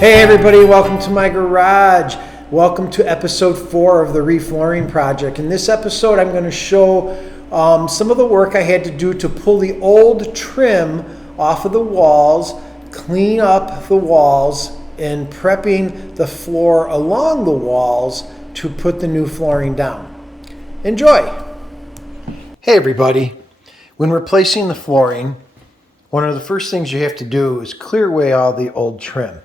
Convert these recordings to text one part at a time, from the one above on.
Hey everybody, welcome to my garage. Welcome to episode 4 of the reflooring project. In this episode, I'm going to show some of the work I had to do to pull the old trim off of the walls, clean up the walls, and prepping the floor along the walls to put the new flooring down. Enjoy! Hey everybody, when replacing the flooring, one of the first things you have to do is clear away all the old trim.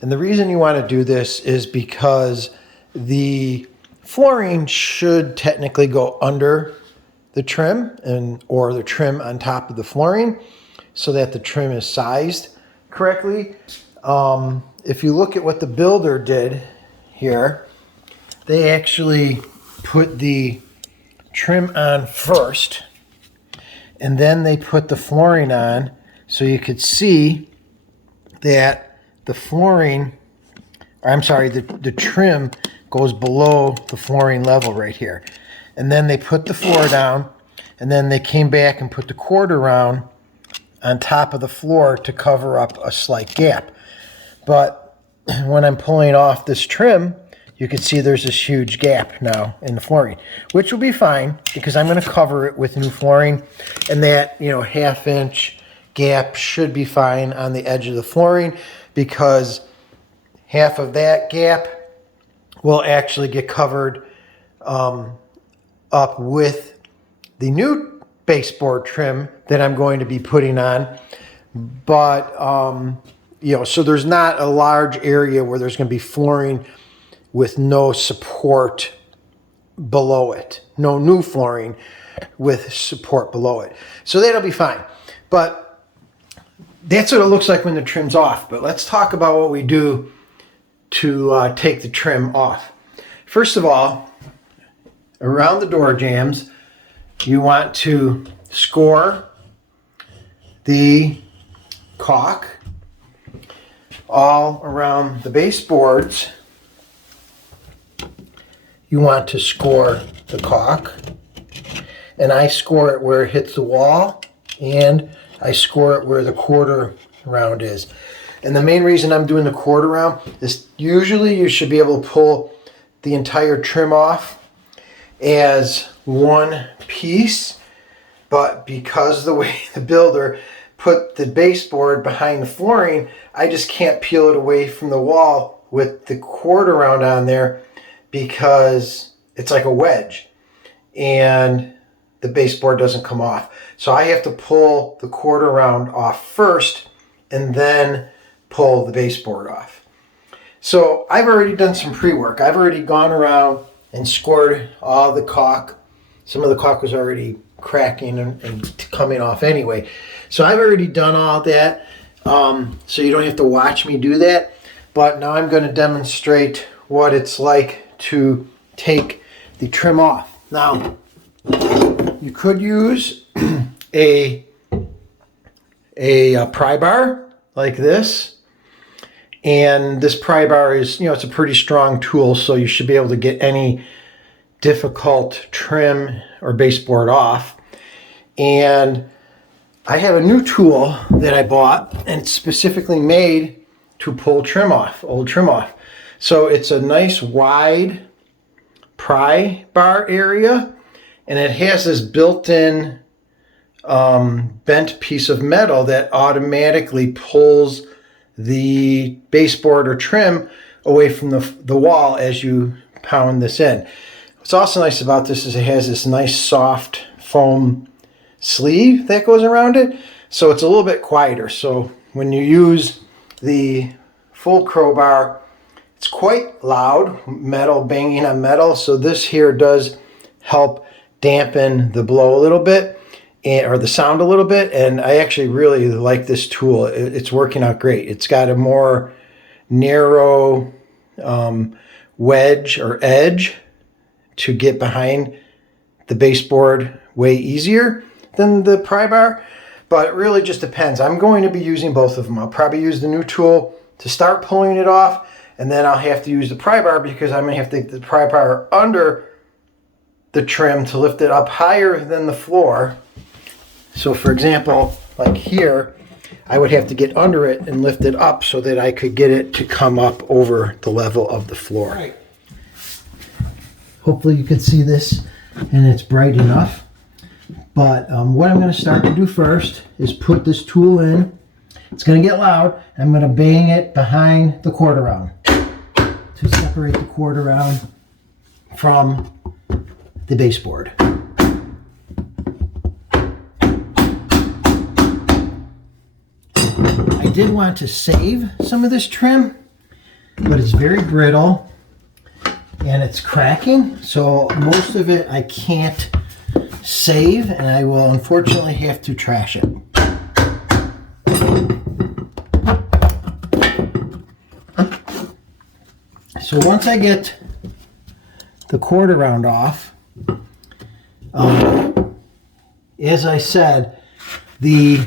And the reason you want to do this is because the flooring should technically go under the trim or the trim on top of the flooring so that the trim is sized correctly. If you look at what the builder did here, they actually put the trim on first and then they put the flooring on so you could see that the flooring, the trim goes below the flooring level right here. And then they put the floor down, and then they came back and put the quarter round on top of the floor to cover up a slight gap. But when I'm pulling off this trim, you can see there's this huge gap now in the flooring, which will be fine because I'm going to cover it with new flooring, and that, half-inch gap should be fine on the edge of the flooring, because half of that gap will actually get covered up with the new baseboard trim that I'm going to be putting on. But, so there's not a large area where there's going to be flooring with no support below it. No new flooring with support below it. So that'll be fine. But that's what it looks like when the trim's off. But let's talk about what we do to take the trim off. First of all, around the door jambs, you want to score the caulk all around the baseboards. You want to score the caulk, and I score it where it hits the wall, and I score it where the quarter round is. And the main reason I'm doing the quarter round is usually you should be able to pull the entire trim off as one piece, but because the way the builder put the baseboard behind the flooring, I just can't peel it away from the wall with the quarter round on there because it's like a wedge and the baseboard doesn't come off. So I have to pull the quarter round off first and then pull the baseboard off. So I've already done some pre-work. I've already gone around and scored all the caulk. Some of the caulk was already cracking and coming off anyway. So I've already done all that. So you don't have to watch me do that. But now I'm going to demonstrate what it's like to take the trim off. Now, you could use a pry bar like this, and this pry bar is, it's a pretty strong tool, so you should be able to get any difficult trim or baseboard off. And I have a new tool that I bought, and it's specifically made to pull trim off, old trim off. So it's a nice wide pry bar area, and it has this built-in bent piece of metal that automatically pulls the baseboard or trim away from the wall as you pound this in. What's also nice about this is it has this nice soft foam sleeve that goes around it, so it's a little bit quieter. So when you use the full crowbar, it's quite loud, metal banging on metal, so this here does help dampen the blow a little bit, or the sound a little bit, and I actually really like this tool. It's working out great. It's got a more narrow wedge or edge to get behind the baseboard way easier than the pry bar, but it really just depends. I'm going to be using both of them. I'll probably use the new tool to start pulling it off, and then I'll have to use the pry bar because I'm going to have to get the pry bar under the trim to lift it up higher than the floor. So for example, like here, I would have to get under it and lift it up so that I could get it to come up over the level of the floor. Right. Hopefully you can see this and it's bright enough. But what I'm going to start to do first is put this tool in. It's going to get loud. I'm going to bang it behind the quarter round to separate the quarter round from the baseboard. I did want to save some of this trim, but it's very brittle and it's cracking, so most of it I can't save, and I will unfortunately have to trash it. So once I get the quarter round off, as I said, the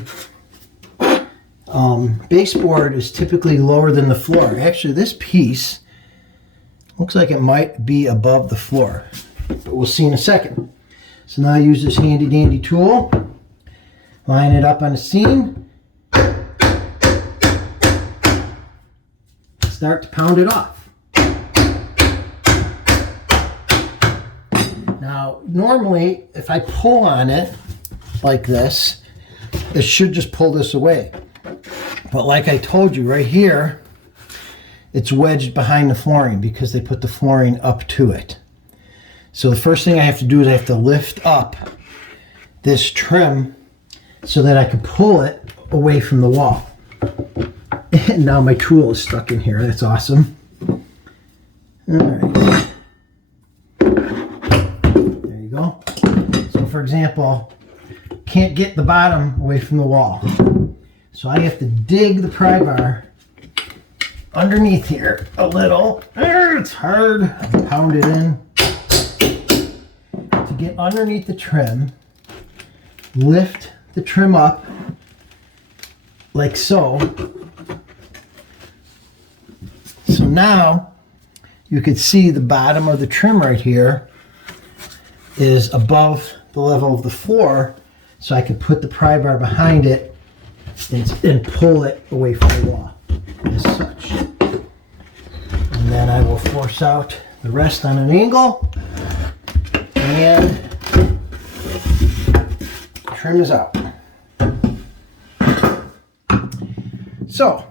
baseboard is typically lower than the floor. Actually, this piece looks like it might be above the floor, but we'll see in a second. So now I use this handy dandy tool, line it up on the seam, start to pound it off. Now, normally, if I pull on it like this, it should just pull this away. But like I told you, right here, it's wedged behind the flooring because they put the flooring up to it. So the first thing I have to do is I have to lift up this trim so that I can pull it away from the wall. And now my tool is stuck in here. That's awesome. All right. There you go. So for example, can't get the bottom away from the wall. So I have to dig the pry bar underneath here a little. It's hard. I pound it in. To get underneath the trim, lift the trim up like so. So now you can see the bottom of the trim right here is above the level of the floor, so I can put the pry bar behind it and pull it away from the wall as such. And then I will force out the rest on an angle, and trim is out. So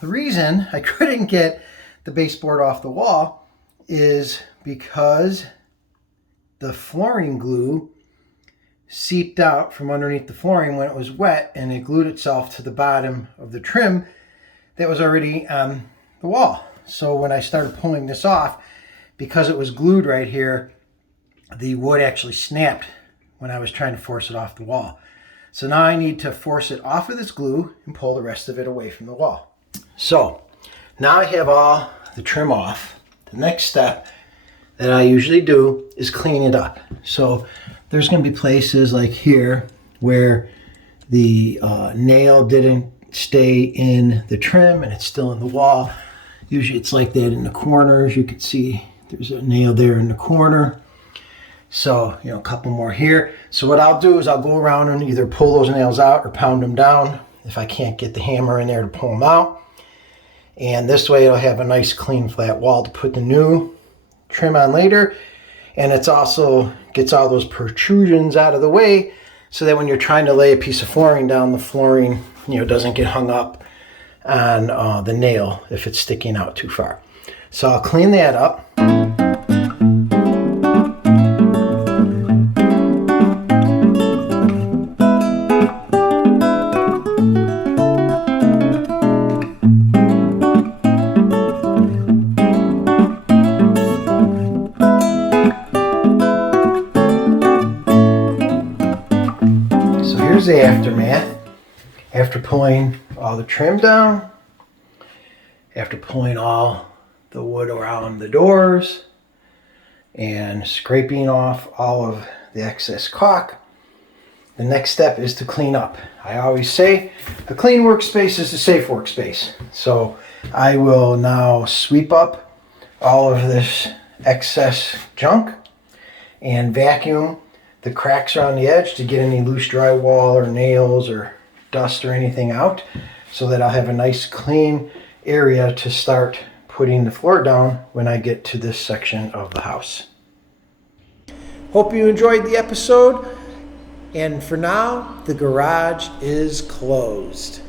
the reason I couldn't get the baseboard off the wall is because the flooring glue seeped out from underneath the flooring when it was wet, and it glued itself to the bottom of the trim that was already on the wall. So when I started pulling this off, because it was glued right here, the wood actually snapped when I was trying to force it off the wall. So now I need to force it off of this glue and pull the rest of it away from the wall. So now I have all the trim off. The next step that I usually do is clean it up. So there's going to be places like here where the nail didn't stay in the trim and it's still in the wall. Usually it's like that in the corners. You can see there's a nail there in the corner. So, a couple more here. So what I'll do is I'll go around and either pull those nails out or pound them down if I can't get the hammer in there to pull them out. And this way it'll have a nice clean flat wall to put the new trim on later. And it's also gets all those protrusions out of the way so that when you're trying to lay a piece of flooring down, the flooring, doesn't get hung up on the nail if it's sticking out too far. So I'll clean that up. The aftermath after pulling all the trim down, after pulling all the wood around the doors and scraping off all of the excess caulk. The next step is to clean up. I always say a clean workspace is a safe workspace. So I will now sweep up all of this excess junk and vacuum the cracks around the edge to get any loose drywall or nails or dust or anything out, so that I'll have a nice clean area to start putting the floor down when I get to this section of the house. Hope you enjoyed the episode, and for now, the garage is closed.